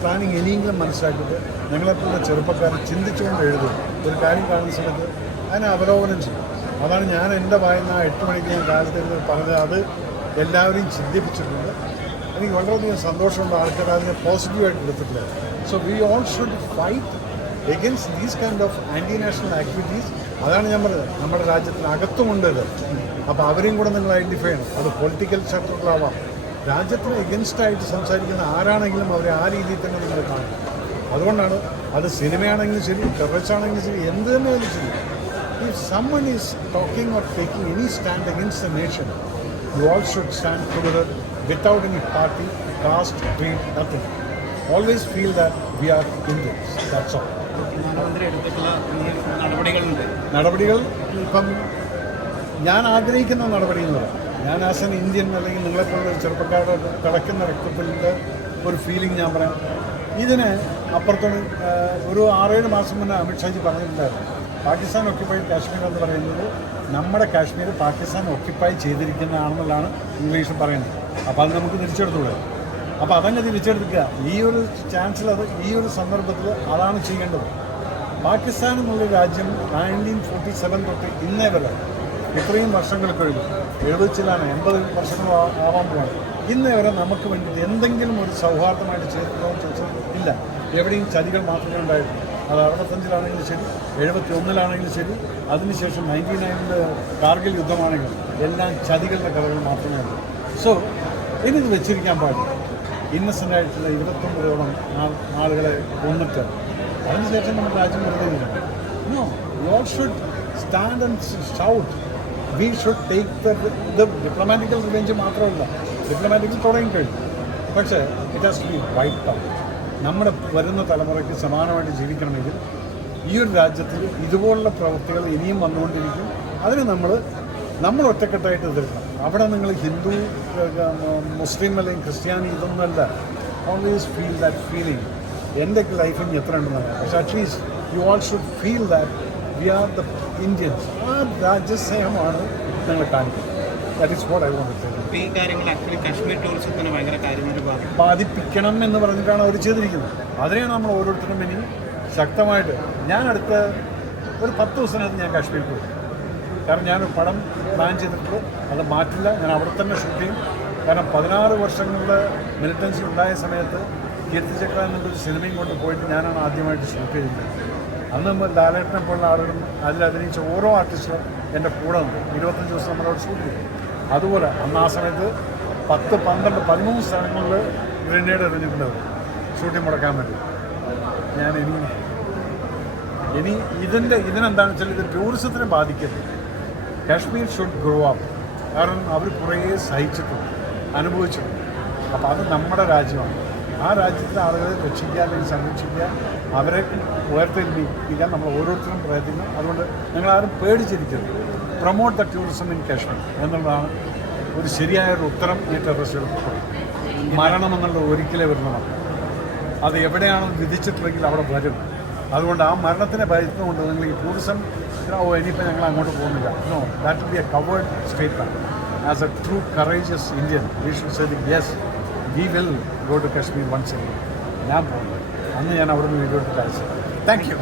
Planning ഇനിയെങ്കിലും മനസ്സിലാക്കിയിട്ട് ഞങ്ങളെപ്പോലുള്ള ചെറുപ്പക്കാർ ചിന്തിച്ചുകൊണ്ട് എഴുതും. ഒരു കാര്യം കാണുന്ന സമയത്ത് അതിനെ അവലോകനം ചെയ്യും. അതാണ് ഞാൻ എൻ്റെ വായന 8 മണിക്ക് ഞാൻ കാലത്ത് പറഞ്ഞത്. അത് എല്ലാവരെയും ചിന്തിപ്പിച്ചിട്ടുണ്ട്. എനിക്ക് വളരെയധികം സന്തോഷമുണ്ട് ആൾക്കാർ അതിനെ പോസിറ്റീവായിട്ട് എടുത്തിട്ടില്ല. So we all should fight against these kind of anti national activities. അതാണ് ഞാൻ പറഞ്ഞത്, നമ്മുടെ രാജ്യത്തിനകത്തുമുണ്ട് ഇത്. അപ്പോൾ അവരെയും കൂടെ നിങ്ങൾ ഐഡൻറ്റിഫൈ ചെയ്യണം. അത് പൊളിറ്റിക്കൽ സെക്ടറിലാവാം, രാജ്യത്തിന് എഗൻസ്റ്റായിട്ട് സംസാരിക്കുന്ന ആരാണെങ്കിലും അവരെ ആ രീതിയിൽ തന്നെ നിങ്ങൾ കാണും. അതുകൊണ്ടാണ് അത് സിനിമയാണെങ്കിലും ശരി, ടെററിസ്റ്റ് ആണെങ്കിലും ശരി, എന്ത് തന്നെയായാലും ശരി, if someone is talking or taking any stand against the nation, you all should stand together without any party, caste, creed, nothing. Always feel that we are Indians. That's all. നടപടികൾ ഇപ്പം ഞാൻ ആഗ്രഹിക്കുന്ന നടപടി എന്ന് പറയാം. ഞാൻ ആസ് എൻ ഇന്ത്യൻ അല്ലെങ്കിൽ നിങ്ങളെപ്പോലുള്ള ചെറുപ്പക്കാരുടെ കിടക്കുന്ന രക്തത്തിൻ്റെ ഒരു ഫീലിംഗ് ഞാൻ പറയാം. ഇതിന് അപ്പുറത്തോട് ഒരു 6-7 മാസം മുന്നേ അമിത്ഷാജി പറഞ്ഞിട്ടുണ്ടായിരുന്നു, പാകിസ്ഥാൻ ഒക്യുപ്പൈഡ് കാശ്മീർ എന്ന് പറയുന്നത് നമ്മുടെ കാശ്മീർ പാകിസ്ഥാൻ ഒക്യുപ്പൈ ചെയ്തിരിക്കുന്നതാണെന്നുള്ളതാണ് ഇംഗ്ലീഷിൽ പറയുന്നത്. അപ്പോൾ അത് നമുക്ക് തിരിച്ചെടുത്തുകൂടെ? അപ്പോൾ അതങ്ങ് തിരിച്ചെടുക്കുക. ഈ ഒരു ചാൻസിൽ അത് ഈ ഒരു സന്ദർഭത്തിൽ അതാണ് ചെയ്യേണ്ടത്. പാകിസ്ഥാൻ എന്നുള്ള രാജ്യം 1947 തൊട്ട് ഇന്നേ വരെ ഇത്രയും വർഷങ്ങൾ കഴിഞ്ഞു, 80 വർഷങ്ങൾ ആവാൻ പോവാണ്. ഇന്നേ വരെ നമുക്ക് വേണ്ടി എന്തെങ്കിലും ഒരു സൗഹാർദ്ദമായിട്ട് ചെയ്തിട്ടുണ്ടോ എന്ന് ചോദിച്ചാൽ ഇല്ല. എവിടെയും ചതികൾ മാത്രമേ ഉണ്ടായിട്ടുള്ളൂ. അത് 65-ലാണെങ്കിലും ശരി, 71-ലാണെങ്കിലും ശരി, അതിനുശേഷം 99-ലെ കാർഗിൽ യുദ്ധമാണെങ്കിലും എല്ലാം ചതികളുടെ കഥകൾ മാത്രമേ ഉള്ളൂ. സോ ഇനിത് വെച്ചിരിക്കാൻ പാടില്ല. ഇന്നസെൻ്റായിട്ടുള്ള 29ഓളം ആളുകളെ കൊന്നിട്ട് അതിനുശേഷം നമ്മുടെ രാജ്യം വെറുതെ ഇല്ല. No, you all should stand and shout. We should take the diplomatical revenge മാത്രമല്ല, ഡിപ്ലോമാറ്റിക്കൽ തുടങ്ങിക്കഴിഞ്ഞു. പക്ഷേ it has to be wiped out. നമ്മുടെ വരുന്ന തലമുറയ്ക്ക് സമാനമായിട്ട് ജീവിക്കണമെങ്കിൽ ഈ ഒരു രാജ്യത്തിൽ ഇതുപോലുള്ള പ്രവൃത്തികൾ ഇനിയും വന്നുകൊണ്ടിരിക്കും. അതിന് നമ്മൾ ഒറ്റക്കെട്ടായിട്ട് എതിർക്കണം. അവിടെ നിങ്ങൾ ഹിന്ദു, മുസ്ലിം അല്ലെങ്കിൽ ക്രിസ്ത്യാനി ഇതൊന്നുമല്ല. Always feel that feeling. എൻ്റെയൊക്കെ ലൈഫിൽ എത്ര ഉണ്ടെന്നല്ല, പക്ഷേ at least you all should feel that we are the Indians. ആ രാജ്യസ്നേഹമാണ് നിങ്ങൾ കാണിക്കുന്നത്. That is what I want to say. ഈ കാര്യങ്ങൾ ആക്ച്വലി കാശ്മീർ ടൂറിസത്തിന് ഭയങ്കര കാര്യമായിട്ട് ബാധിപ്പിക്കണം എന്ന് പറഞ്ഞിട്ടാണ് അവർ ചെയ്തിരിക്കുന്നത്. അതിനെയാണ് നമ്മൾ ഓരോരുത്തരും ഇനി ശക്തമായിട്ട്. ഞാൻ അടുത്ത ഒരു 10 ദിവസത്തിനകത്ത് ഞാൻ കാശ്മീർ പോയി. കാരണം ഞാനൊരു പടം പ്ലാൻ ചെയ്തിട്ട് അത് മാറ്റില്ല, ഞാൻ അവിടെ തന്നെ ഷൂട്ട് ചെയ്യും. കാരണം 16 വർഷങ്ങളുടെ മിലിറ്റൻസി ഉണ്ടായ സമയത്ത് കീർത്തിചക്ര എന്നുള്ളൊരു സിനിമയും കൊണ്ട് പോയിട്ട് ഞാനാണ് ആദ്യമായിട്ട് ഷൂട്ട് ചെയ്തത്. അന്ന് ലാലേട്ടനെ പോലുള്ള ആളുകളും അതിലഭിനയിച്ച ഓരോ ആർട്ടിസ്റ്റും എൻ്റെ കൂടെ ഉണ്ട്. 25 ദിവസം നമ്മളവിടെ ഷൂട്ട് ചെയ്തു. അതുപോലെ അന്ന് ആ സമയത്ത് 10, 12, 13 സ്ഥലങ്ങളിൽ ഗ്രനേഡ് എറിഞ്ഞിട്ടുണ്ടാവും ഷൂട്ടിംഗ് മുടക്കാൻ വേണ്ടി. ഞാൻ ഇനി ഇതിനെന്താണെന്ന് വെച്ചാൽ ഇത് ടൂറിസത്തിനെ ബാധിക്കരുത്. Kashmir should grow up. കാരണം അവർ കുറേ സഹിച്ചിട്ടുണ്ട്, അനുഭവിച്ചിട്ടുണ്ട്. അപ്പോൾ അത് നമ്മുടെ രാജ്യമാണ്. ആ രാജ്യത്തിലെ ആളുകളെ രക്ഷിക്കുക അല്ലെങ്കിൽ സംരക്ഷിക്കുക, അവരെ ഉയർത്തെഴുന്നേൽപ്പിക്കാൻ നമ്മൾ ഓരോരുത്തരും പ്രയത്നിക്കണം. അതുകൊണ്ട് നിങ്ങളാരും പേടിച്ചിരിക്കരുത്. Promote the tourism in Kashmir എന്നുള്ളതാണ് ഒരു ശരിയായൊരു ഉത്തരം ഈ ടെററിസ്റ്റുകൾക്ക് കൊടുക്കും. മരണം എന്നുള്ളത് ഒരിക്കലേ വരുന്നതാണ്. അത് എവിടെയാണെന്ന് വിധിച്ചിട്ടുണ്ടെങ്കിൽ അവിടെ വരും. അതുകൊണ്ട് ആ മരണത്തിനെ ഭയന്നുകൊണ്ട് നിങ്ങൾ ഈ ടൂറിസം ഇനിയിപ്പോൾ ഞങ്ങൾ അങ്ങോട്ട് പോകുന്നില്ല. No, that will be a covered statement. As a true courageous Indian we should say yes, we will go to Kashmir once again. ഞാൻ പോകുന്നത് അന്ന് ഞാൻ അവിടെ നിന്ന് വീഡിയോ എടുത്ത് അയച്ചു. Thank U.